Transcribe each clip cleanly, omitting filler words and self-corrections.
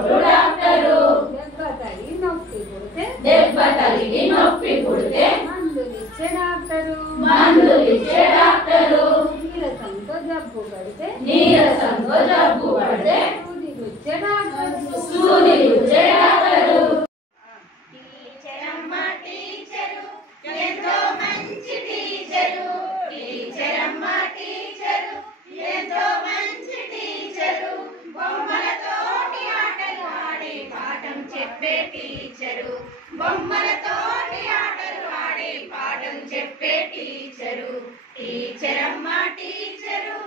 చోటు డాక్టరు. దెబ్బ తగిలి నొప్పి పుడితే మందులిచ్చే డాక్టరు. నీరసంతో జబ్బు పడితే సూది గుచ్చే డాక్టరు. టీచరమ్మ టీచరు ఎంతో మంచి టీచరు. టీచరమ్మ టీచరు ఎంతో మంచి టీచరు. బొమ్మలతోటి ఆటలు ఆడి పాఠం చెప్పే టీచరు. బొమ్మలతోటి ఆటలు ఆడి పాఠం చెప్పే టీచరు. టీచరమ్మ టీచరు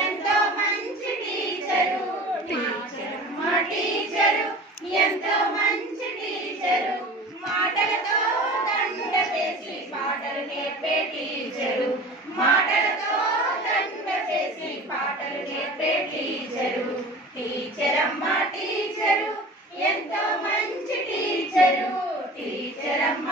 ఎంతో మంచి టీచరు. టీచరమ్మ టీచరు ఎంతో మంచి టీచరు. మాటలతో దండ వేసి పాటలు నేర్పే టీచరు. మాటలతో దండ వేసి పాటలు నేర్పే టీచరు. టీచరమ్మ టీచరు ఎంతో మంచి టీచరు. టీచరమ్మ